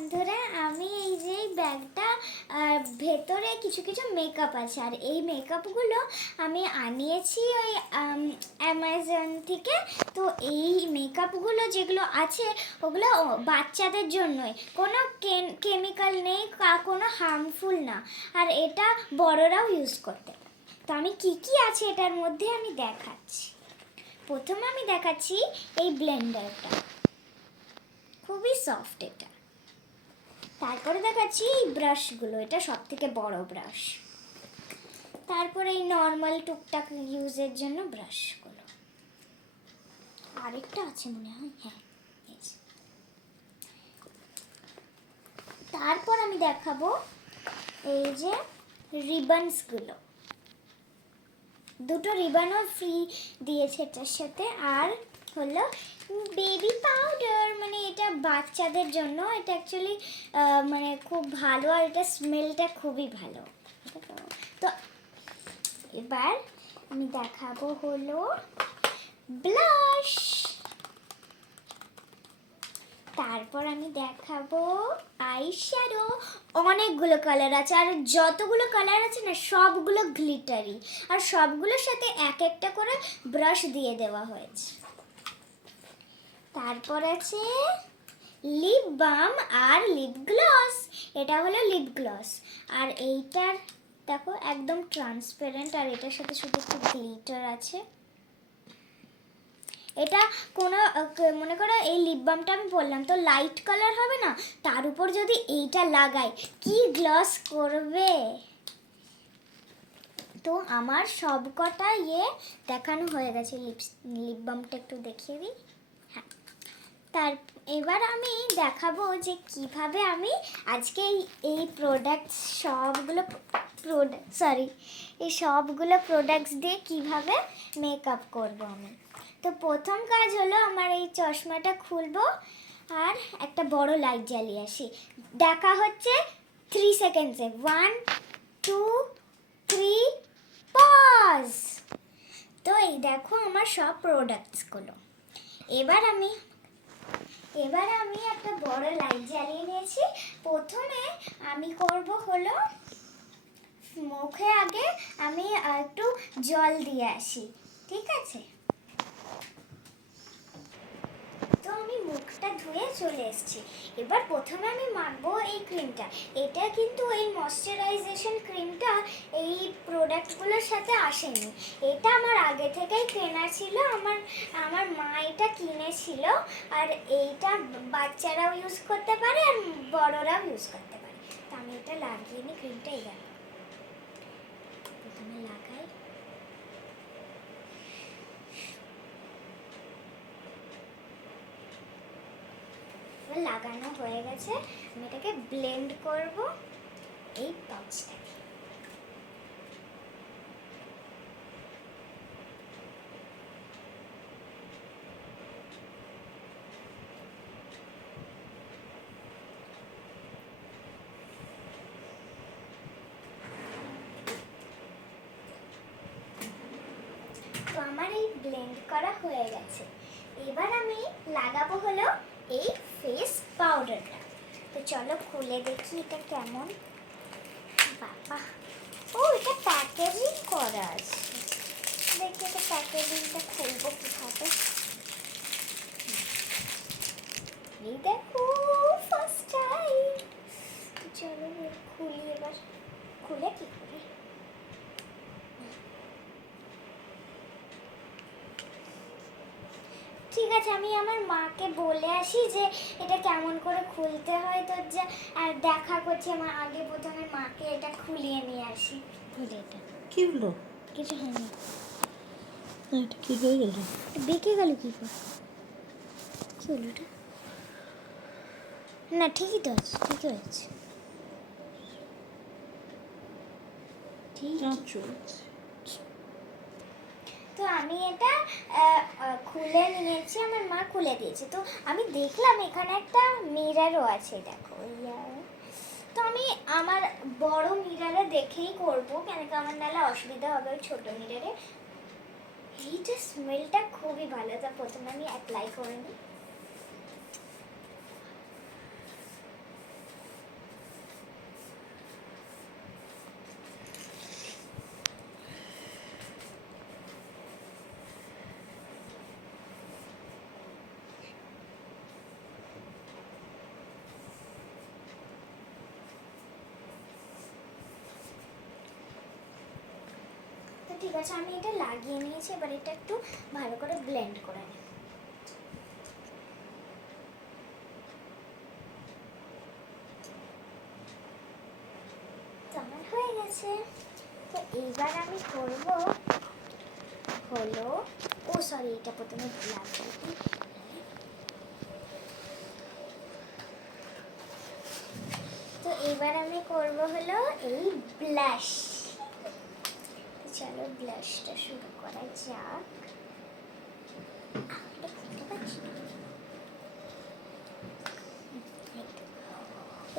বন্ধুরা, আমি এই যে ব্যাগটা ভেতরে কিছু কিছু মেকআপ আছে, আর এই মেকআপগুলো আমি আনিয়েছি ওই অ্যামাজন থেকে। তো এই মেকআপগুলো যেগুলো আছে ওগুলো বাচ্চাদের জন্যই, কোনো কেমিক্যাল নেই, কোনো হার্মফুল না, আর এটা বড়রাও ইউজ করতে পারে। তো আমি কি কি আছে এটার মধ্যে আমি দেখাচ্ছি। প্রথমে আমি দেখাচ্ছি এই ব্লেন্ডারটা, খুবই সফট এটা। তারপরে দেখাচ্ছি এই ব্রাশগুলো, এটা সব থেকে বড় ব্রাশ। তারপরে এই নর্মাল টুকটাক ইউজের জন্য ব্রাশগুলো, আরেকটা আছে মনে হয়, হ্যাঁ। তারপর আমি দেখাবো এই যে রিবনসগুলো, দুটো রিবনও ফ্রি দিয়েছে এটার সাথে। আর হলো বেবি পাউডার, মানে এটা বাচ্চাদের জন্য, এটা অ্যাকচুয়ালি মানে খুব ভালো, আর এটা স্মেলটা খুবই ভালো। তো এবার আমি দেখাবো হলো ব্লাশ। তারপর আমি দেখাবো আই শ্যাডো, অনেকগুলো কালার আছে, আর যতগুলো কালার আছে না সবগুলো গ্লিটারি, আর সবগুলোর সাথে এক একটা করে ব্রাশ দিয়ে দেওয়া হয়েছে। তারপর আছে লিপ বাম আর লিপ গ্লস, এটা হলো লিপ গ্লস, আর এইটার দেখো একদম ট্রান্সপারেন্ট, আর এটার সাথে শুধু একটু গ্লিটার আছে। এটা কোনো মনে করো এই লিপ বামটা আমি বললাম তো লাইট কালার হবে না, তার উপর যদি এইটা লাগাই কি গ্লস করবে। তো আমার সব কটা দেখানো হয়ে গেছে। লিপ বামটা একটু দেখিয়ে দিই। হ্যাঁ, তার এবার আমি দেখাবো যে কিভাবে আমি আজকে এই প্রোডাক্টস সবগুলো এই সবগুলো প্রোডাক্টস দিয়ে কিভাবে মেকআপ করব আমি। তো প্রথম কাজ হলো আমার এই চশমাটা খুলবো আর একটা বড় লাইট জ্বালিয়ে আসি। দেখা হচ্ছে 3 সেকেন্ডসে। 1 2 3 পজ। তো এই দেখো আমার সব প্রোডাক্টসগুলো। এবার আমি একটা বড় লাইট জ্বালিয়ে নিয়েছি। প্রথমে আমি করব হলো মুখে আগে আমি একটু জল দিয়ে আসি, ঠিক আছে? তো আমি মুখটা ধুয়ে চলে এসেছি। এবার প্রথমে আমি মাখবো এই ক্রিমটা। এটা কিন্তু এই ময়শ্চারাইজেশন ক্রিমটা এই প্রোডাক্টগুলোর সাথে আসেনি, এটা আমার আগে থেকেই কেনা ছিল। আমার মা এটা কিনেছিল, আর এইটা বাচ্চারাও ইউজ করতে পারে আর বড়রাও ইউজ করতে পারে। তো আমি এটা লাগিয়ে নিই ক্রিমটা। এই দেখো প্রথমে লাগাই, লাগানো হয়ে গেছে। আমি এটাকে ব্লেন্ড করব এই পাউচটাকে। তো আমার এই ব্লেন্ড করা হয়ে গেছে। এবার আমি লাগাবো হলো এই ফেস পাউডারটা। তো চলো খুলে দেখি এটা কেমন। বাবা, ও এটা প্যাকেজিং করা আছে। দেখি এটা প্যাকেজিংটা খুলবো কিভাবে। এই দেখো ফার্স্ট টাইম। চলো খুলি, এবার খুলে কি করি। ঠিক আছে, আমি আমার মাকে বলে আসি যে এটা কেমন করে খুলতে হয়। তো যে আর দেখা করছি, আমার আগে প্রথমে মাকে এটা খুলিয়ে নিয়ে আসি। খুলে এটা কি হলো? কিছু হয়নি। এটা কি হয়ে গেল? বেঁকে গেল কি করে? কি হলো এটা? না ঠিকই তো আছে, ঠিকই হয়েছে। তো আমি এটা খুলে নিয়েছি, আমার মা খুলে দিয়েছে। তো আমি দেখলাম এখানে একটা মিররও আছে, দেখো। তো আমি আমার বড় মিররে দেখেই করবো, কেন কি আমার নাহলে অসুবিধা হবে ওই ছোট মিররে। এইটা স্মেলটা খুবই ভালো। তো প্রথমে আমি অ্যাপ্লাই করে নিই। ঠিক আছে, আমি এটা লাগিয়ে নিয়েছি, এবার এটা একটু ভালো করে ব্লেন্ড করে নিই। আমার হয়ে গেছে। তো এইবার আমি করব হলো, ও সরি, এটা প্রথমে লাগিয়ে দিই। তো এবার আমি করব হলো এই ব্লাশ। চলো ব্লাশটা শুরু করা যাক।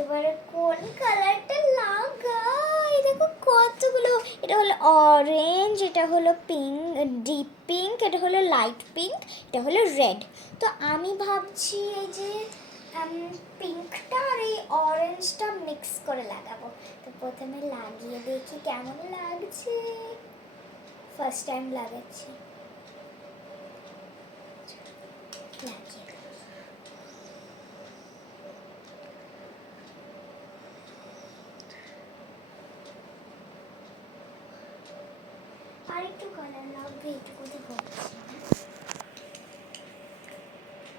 এবারে কোন কালারটা লাগাই, দেখো কতগুলো। এটা হলো অরেঞ্জ, এটা হলো পিঙ্ক, ডিপ পিঙ্ক, এটা হলো লাইট পিঙ্ক, এটা হলো রেড। তো আমি ভাবছি এই যে পিঙ্কটা আর এই অরেঞ্জটা মিক্স করে লাগাবো। তো প্রথমে লাগিয়ে দেখি কেমন লাগছে। ফার্স্ট টাইম লাগাচ্ছি। লাগিয়ে আর একটু কালার লাগবে, এইটুকু তো হচ্ছে না।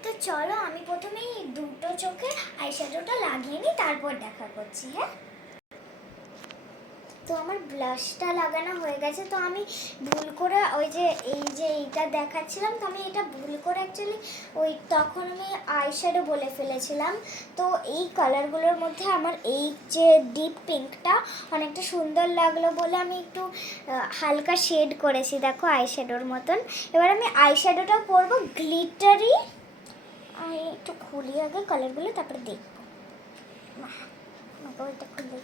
তো চলো আমি প্রথমেই দুটো চোখে আইশ্যাডোটা লাগিয়ে নিই, তারপর দেখা করছি। হ্যাঁ, তো আমার ব্লাশটা লাগানো হয়ে গেছে। তো আমি ভুল করে ওই যে এইটা দেখাচ্ছিলাম, তো আমি এটা ভুল করে অ্যাকচুয়ালি ওই তখন আমি আইশ্যাডো বলে ফেলেছিলাম। তো এই কালারগুলোর মধ্যে আমার এই যে ডিপ পিঙ্কটা অনেকটা সুন্দর লাগলো বলে আমি একটু হালকা শেড করেছি, দেখো আইশ্যাডোর মতন। এবার আমি আইশ্যাডোটা করবো গ্লিটারি। আমি একটু খুলি আগে কালারগুলো, তারপরে দেখবো। আমাকে ওইটা খুলে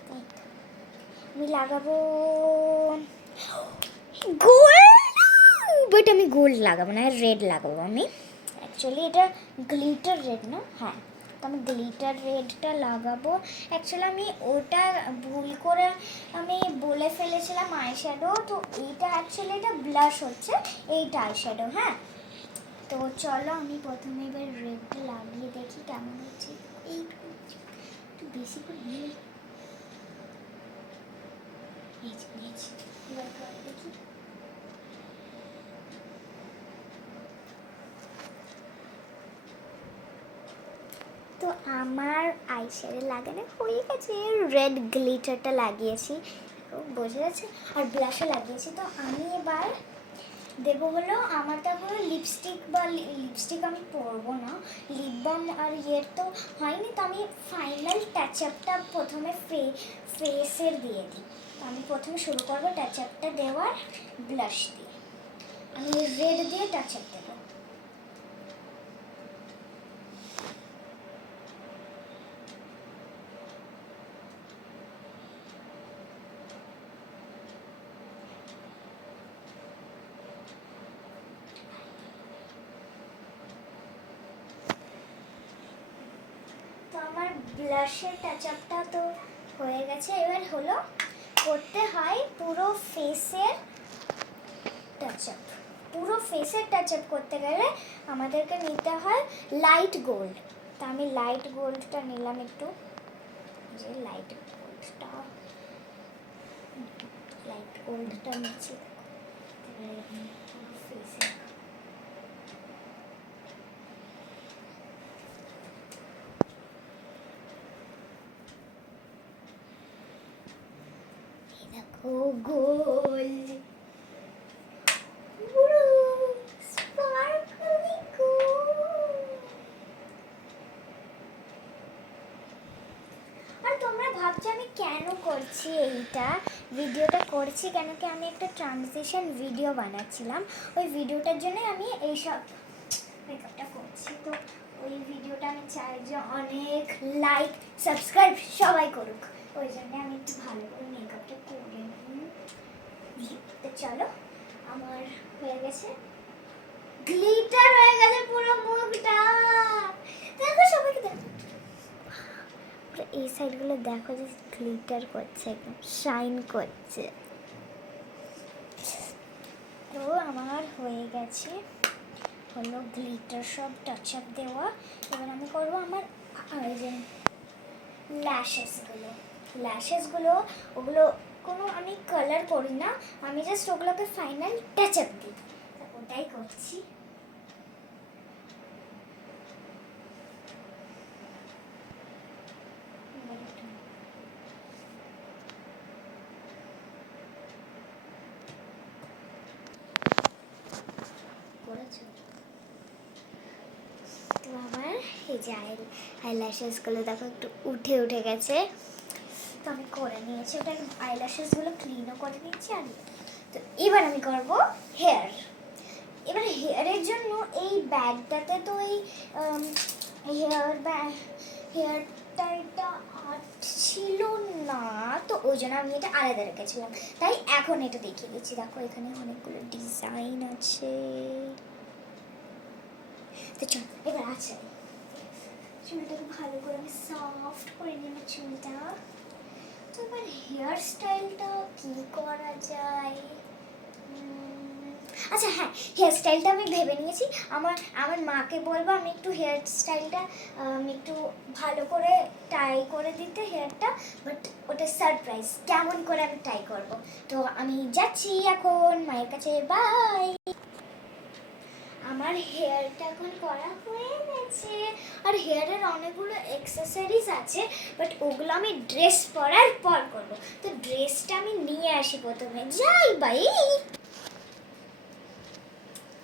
আমি লাগাবো গোল্ড, বাট আমি গোল্ড লাগাবো না, রেড লাগাবো আমি। অ্যাকচুয়ালি এটা গ্লিটার রেড না, হ্যাঁ, তো আমি গ্লিটার রেডটা লাগাবো। অ্যাকচুয়ালি আমি ওটা ভুল করে আমি বলে ফেলেছিলাম আইশ্যাডো, তো এইটা অ্যাকচুয়ালি এটা ব্লাশ হচ্ছে, এইটা আইশ্যাডো। হ্যাঁ, তো চলো আমি প্রথমে এবার রেডটা লাগিয়ে দেখি কেমন হচ্ছে। এই একটু বেশি করে নিয়ে এবার করে দেখি। তো আমার আইশ্যাডো লাগানো হয়ে গেছে, রেড গ্লিটারটা লাগিয়েছি, বোঝা যাচ্ছে, আর ব্লাশও লাগিয়েছি। তো আমি এবার দেবো হলো, আমার তো এখনো লিপস্টিক আমি পরবো না, লিপ বাম আর ইয়ের তো হয়নি। তো আমি ফাইনাল টাচ আপটা প্রথমে ফেসের দিয়ে দিই। তো আমি প্রথমে শুরু করবো টাচ আপটা দেওয়ার ব্লাশ দিয়ে। আমি রেড দিয়ে টাচ আপ দেবো। তো আমার ব্লাশের টাচ আপটা তো হয়ে গেছে। এবার হলো করতে হয় পুরো ফেসের টাচ আপ। পুরো ফেসের টাচ আপ করতে গেলে আমাদেরকে নিতে হয় লাইট গোল্ড। তো আমি লাইট গোল্ডটা নিলাম একটু, যে লাইট গোল্ডটা নিচ্ছি ফেসে। দেখো গোল্ড, পুরো স্পার্কলি গোল্ড। আর তোমরা ভাবছো আমি কেন করছি এইটা, ভিডিওটা করছি কেন কি, আমি একটা ট্রানজিশন ভিডিও বানাচ্ছিলাম, ওই ভিডিওটার জন্য আমি এইসব মেকআপটা করছি। তো ওই ভিডিওটা আমি চাই যে অনেক লাইক সাবস্ক্রাইব সবাই করুক, ওই জন্য আমি একটু ভালো করে মেকআপটা করে নিই। তো চলো আমার হয়ে গেছে, গ্লিটার হয়ে গেছে পুরো মুখটা। দেখো সবাইকে দেখো, এই সাইডগুলো দেখো যে গ্লিটার করছে, একদম শাইন করছে। তো আমার হয়ে গেছে হলো গ্লিটার সব টাচ আপ দেওয়া। এবার আমি করবো আমার যে ল্যাশেসগুলো ওগুলো কোনো আমি কালার করি না, আমি জাস্ট ওগুলোকে ফাইনাল টাচ আপ দিই, ওটাই করছি। তো আমার এই যে আইল্যাশেসগুলো দেখো একটু উঠে উঠে গেছে, তো আমি করে নিয়েছি ওটা, আইল্যাশেসগুলো ক্লিনও করে নিয়েছি। আর তো এবার আমি করব হেয়ার। এবার হেয়ারের জন্য এই ব্যাগটাতে তো এই হেয়ার টাইটা ছিল না, তো ওই জন্য আমি এটা আলাদা রেখেছিলাম, তাই এখন এটা দেখিয়ে দিচ্ছি। দেখো এখানে অনেকগুলো ডিজাইন আছে। তো চল এবার আছে চুলটাকে ভালো করে আমি সফট করে নেব চুলটা। তো এবার হেয়ার স্টাইলটা কি করা যায়? আচ্ছা হ্যাঁ, হেয়ার স্টাইলটা আমি ভেবে নিয়েছি। আমার মাকে বলবো আমি একটু হেয়ার স্টাইলটা একটু ভালো করে টাই করে দিতে হেয়ারটা, বাট ওটা সারপ্রাইজ, কেমন করে আমি টাই করব। তো আমি যাচ্ছি এখন মায়ের কাছে, বাই। আমার হেয়ারটা এখন করা হয়ে গেছে, আর হেয়ারের অনেকগুলো অ্যাক্সেসরিজ আছে, বাট ওগুলো আমি ড্রেস পরার পর করব। তো ড্রেসটা আমি নিয়ে আসি প্রথমে, যাই বাই।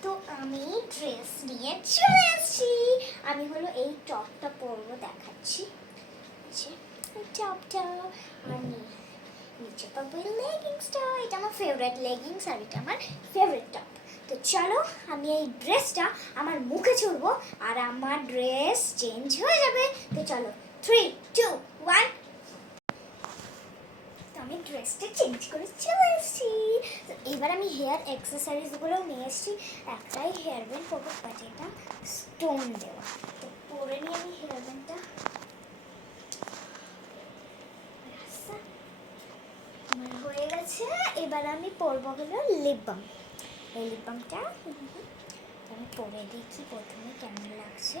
তো আমি ড্রেস নিয়ে চলে আসছি। আমি হলো এই টপটা পরবো, দেখাচ্ছি। এই টপটা আর নিচে পাবো এই লেগিংসটা। এটা আমার ফেভারিট লেগিংস, আর এটা আমার ফেভারিট টপ। তো চলো আমি এই ড্রেসটা আমার মুখে ছুড়বো, আর আমার ড্রেস চেঞ্জ হয়ে যাবে। তো চলো 3, 2, 1। আমি ড্রেসটা চেঞ্জ করে চলে এসেছি। তো এবার আমি হেয়ার অ্যাক্সেসরিজগুলো নিয়ে এসেছি। একটাই হেয়ার ব্যান্ড পরবো, বাট এটা স্টোন দেওয়া। তো পরে নিয়ে আমি হেয়ার ব্যান্ডটা আমার হয়ে গেছে। এবার আমি পরবো হলো লিপ বাম। এই লিপ বামটা আমি পরে দেখি প্রথমে কেমন লাগছে।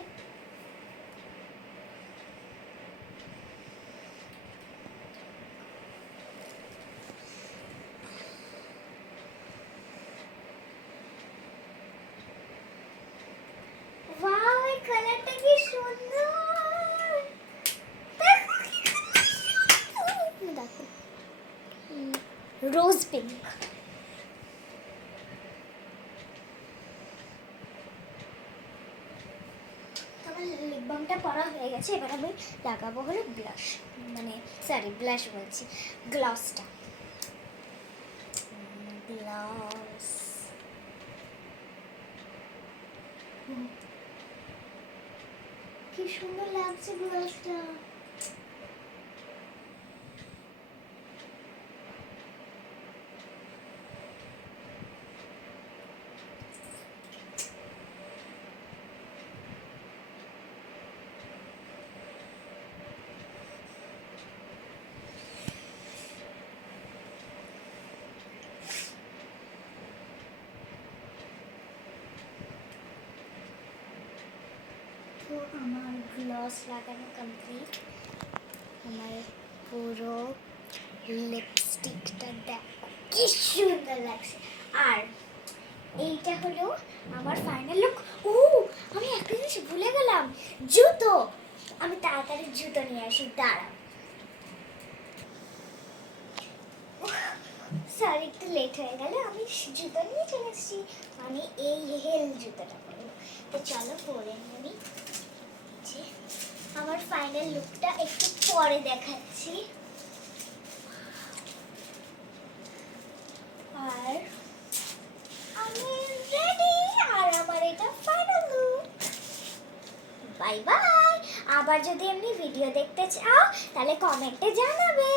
ওয়াও, এই কালারটা কি সুন্দর! দেখো রোজ পিঙ্ক। আমার লিপ বামটা পরা হয়ে গেছে। এবার আমি লাগাবো হলো ব্লাশ, মানে সরি ব্লাশ বলছি, গ্লসটা। গ্লস কি সুন্দর লাগছে গ্লসটা। তো আমার গ্লস লাগানো কমপ্লিট। আমার পুরো লিপস্টিকটা দেখো কি সুন্দর লাগছে। আর এইটা হলো আমার ফাইনাল লুক। ও, আমি একটা জিনিস ভুলে গেলাম, জুতো। আমি তাড়াতাড়ি জুতো নিয়ে আসি, দাঁড়াও। সরি একটু লেট হয়ে গেল, আমি জুতো নিয়ে চলে এসেছি। আমি এই হেল জুতোটা পরবো। তো চলো পরে নিই। আমার ফাইনাল লুকটা একটু পরে দেখাচ্ছি। আর আমি রেডি, আর আমার এটা ফাইনাল লুক। Bye bye. আবার যদি এমনি ভিডিও দেখতে চাও তাহলে কমেন্টে জানাবে।